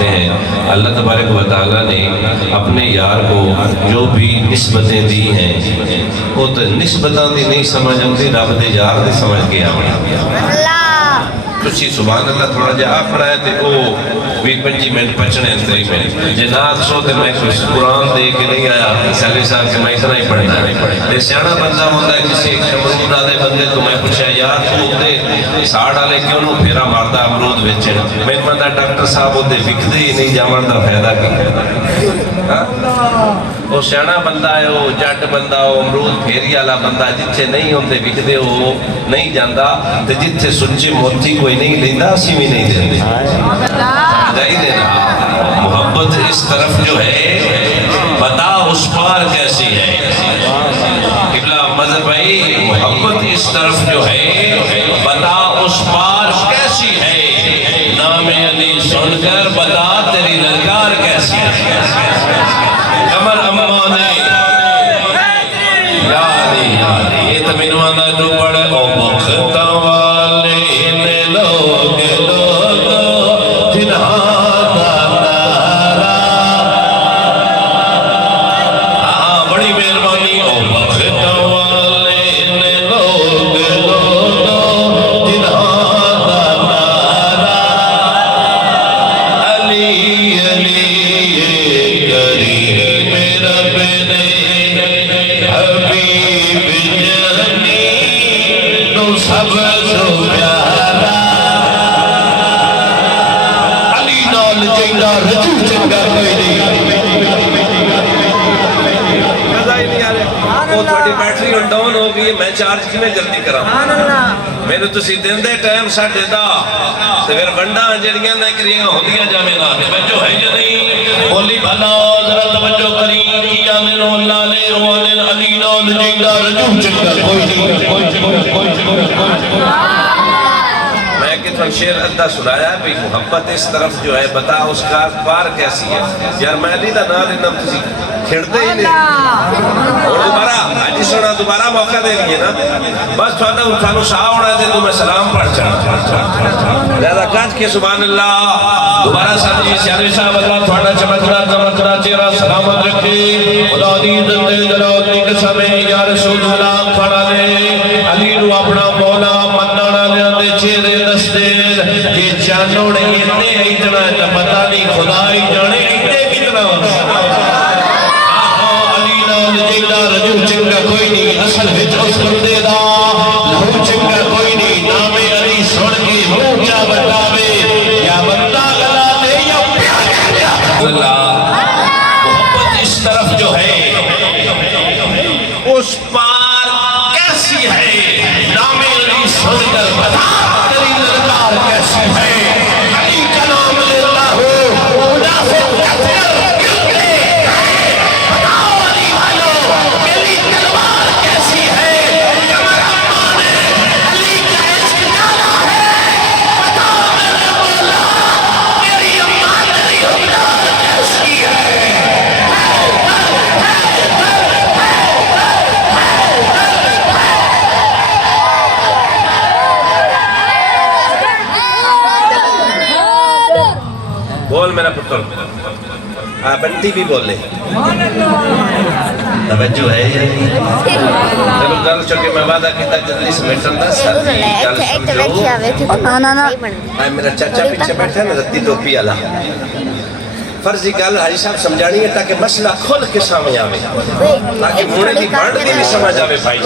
ہیں اللہ تبارک و تعالیٰ نے اپنے یار کو جو بھی نسبتیں دی ہیں وہ تو نسبتاں دی نہیں سمجھ آتی، رب دے یار دے سمجھ کے آویں۔ تسی سبحان اللہ تھوڑا جا آپ پڑھائے تھے وہ 20-25 منٹ پچھنے اندر ہی میں جنات سو تے میں کچھ قرآن دے کے نہیں آیا سیلی صاحب کہ میں اتنا ہی پڑھنا ہے تے سیانا بندہ ہوتا ہے کسی امرود آدھے بندے تو میں پوچھا یار تو ہوتے ساڑ آلے کیوں نو پھیرا ماردا امرود ویچن میں مندہ ڈاکٹر صاحب ہوتے وکدے ہی نہیں جامان دا فائدہ کی وہ سیانا بندہ ہے وہ جٹ بندہ ہو امرود پھیری والا بندہ جتھے نہیں ہوتے وکدے ہو نہیں جاندہ تے جتھے سچے موتی کوئی نہیں لیندہ اسی بھی نہیں دیندے جائی دینا محبت اس طرف جو ہے بتا اس پار کیسی ہے قبلہ مظہر بھائی محبت اس طرف جو ہے بتا اس پار کیسی ہے نام علی سن کر بتا تیری للکار کیسی ہے کمر امانے یاری یاری یہ تو منوانا جو بڑے او مختہ والے نے لوگ جنہاں میں چارج کی میں جلدی کرا میں نے تسی دن دے ٹائم ساڑھے دا تو پھر بندہ جڑیاں نہ کریاں ہوندیاں جامے نہ توجہ ہے یا نہیں بولی بھلا ذرا توجہ کری کیا من اللہ لے روالن علی نال جیدہ رجوع چکا کوئی میں کتنا شیر ادھا سنایا ہے محبت اس طرف جو ہے بتا اس کا پار کیسی ہے یار میں علی دا نال انہم تسی کھڑتے ہی نہیں اور دوبارہ آجی سونا دوبارہ موقع دے لیے نا بس تھانو شاہ ہونا دے تو میں سلام پڑھ چاہتا لہذا کاج کے سبحان اللہ دوبارہ ساتھی سیالی صاحب اللہ تھوڑا چمکنا چہرہ سلامت رکھے خدا دید دے جلال دی قسمیں یا رسول اللہ تھوڑا لے علی رو اپنا مولا منانا لے دے چہرے دستیر کہ جانو نے اتنا پتہ نہیں خدای جانے کتنا جیدہ رجوع چنگا کوئی نہیں اصل وچ اس بندے دا لہو چنگا کوئی نہیں نام علی سن کے منہ کیا بتاوے یا بندہ گلا دے یا پیار محبت اس طرف جو ہے اس پار کیسی ہے نام علی سن کر بتا تیری للکار کیسی ہے علی کا نام لیتا ہو منافق کہتے بول میرا پتر بنٹی بھی بول لے توجہ ہے چلو گل چکے میں وعدہ کیتا جلدی سمیٹن دا ساتھی گل سمجھو میرا چاچا پیچھے بیٹھا ہے رتی ٹوپی والا فرضی گل حاجی صاحب سمجھانی ہے تاکہ مسئلہ کھل کے سامنے آوے تاکہ موڑے کی بانڈ دی بھی سمجھ آوے بھائی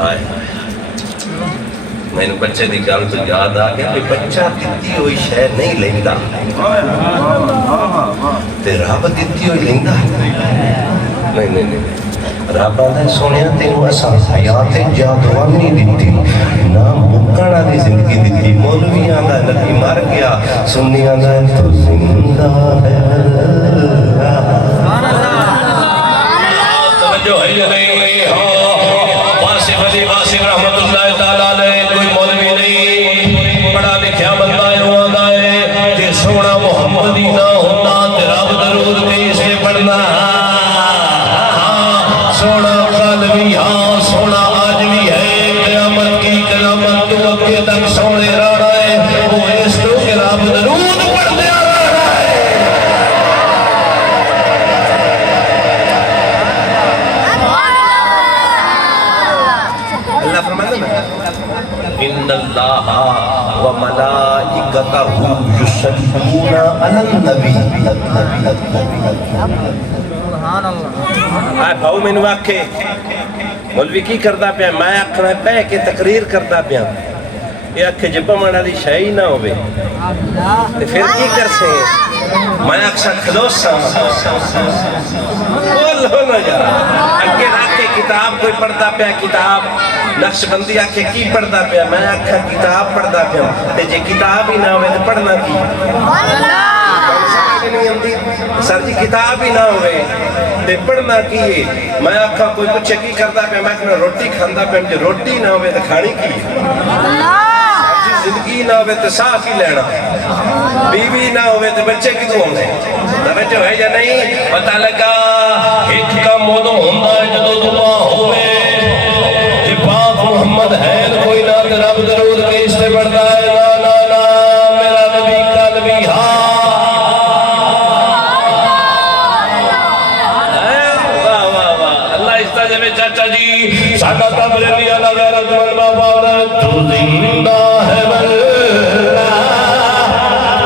آئے میں نے بچے دی گل تو یاد آ گیا کہ بچہ دیتی ہوئی شے نہیں لیندہ تے رب دیتی ہوئی لیندہ نہیں رب آدھا سونے تینوں ایسا حیات جادوانی دیتی نہ مکڑا دی زندگی دیتی مولوی آدھا نبی مر گیا سنی آدھا تو زندہ ہے توجہ ہے یا نہیں واصف علی واصف رحمت اللہ تعالیٰ علیہ کوئی مولوی نہیں پڑھا لکھیا بندہ ہے وہ آدھا ہے کہ سونا محمدی نہ ہوتا تیرا درود کہیں سے پڑھنا سونا کل بھی ہاں سونا آج بھی ہے قیامت کی قیامت تو اگے تک سونے رہا ہے وہ وملائکتہ یصلون علی النبی. آئے بھاؤ میں نے آکھے مولوی کی کردا پیا میں آکھنا پہ کہ تقریر کردا پیا یہ آکھے جب من والی شے ہی نہ ہوے تے پھر کی کر سے میں اکثر کھلوسا بولو نا یار اگے آکھے کتاب کوئی پڑھدا پیا کتاب نقش بندی آکھے کی پڑھدا پیا میں آکھا کتاب پڑھدا پیا تے جے کتاب ہی نہ ہوے تے پڑھنا کی سر جی کتاب ہی نہ ہوئے تے پڑھنا کی ہے میں آکھا کوئی پوچھے کی کردا پیا میں کہنا روٹی کھاندا پیا جے روٹی نہ ہوئے تے کھانی کی ہے زندگی نہ ہوئے تے ساہ کی لینا بیوی نہ ہوئے تے بچے کی تو ہونے توجہ ہے یا نہیں پتہ لگا ایک کام ادو ہوندا ہے جدوں دعا ہوے جے پاک محمد ہے کوئی نہ تے رب درود کے اس تے پڑھدا ہے لا لا لا میرا نبی کا نبی ہاں چاچا جی ساڈا تبریلی والا غیرت مند بابا تو زندہ ہے واللہ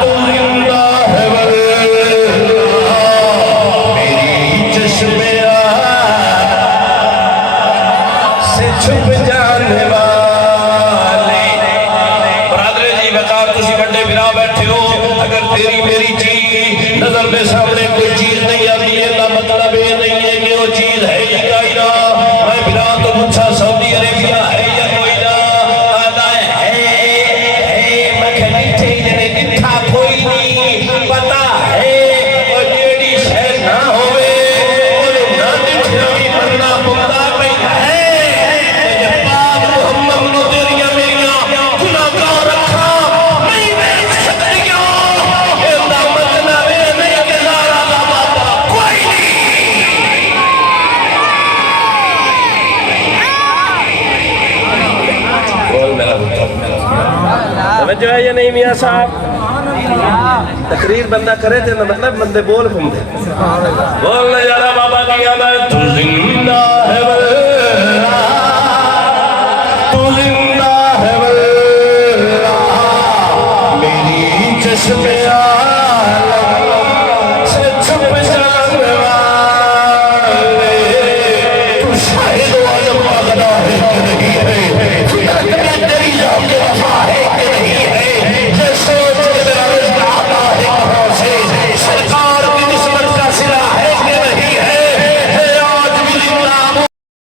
تو زندہ ہے واللہ میری چشمے سے چھپ جانے والے برادر جی وقار تسی بڑے بھرا بیٹھے ہو اگر تیری میری چیز نظر میں سامنے کوئی چیز نہیں آتی ہے نہ مطلب یہ نہیں ہے کہ وہ چیز ہے ہی کوئی نہ میں بلا تو مجھا سعودی عربیہ ہے یا کوئی نہ آدھا ہے میں کہنی تھی جنہیں دکھا کوئی نہیں پتا ہے اور جیڑی شہر نہ ہوئے اور نہ دکھنی بننا بکتا پہی ہے جب پاک محمد نے تیریاں میریاں گناہگار رکھا نہیں بیچ سکتیاں یہ دامت نہ بے نہیں کہ زارہ بابا کوئی نہیں بول میرا توجہ ہے یا نہیں میاں صاحب تقریر بندہ کرے تھے نا مطلب بندے بول گھومتے بولنا جانا بابا کی آنا ہے تو زندہ ہے واللہ تو زندہ ہے واللہ میری چشمے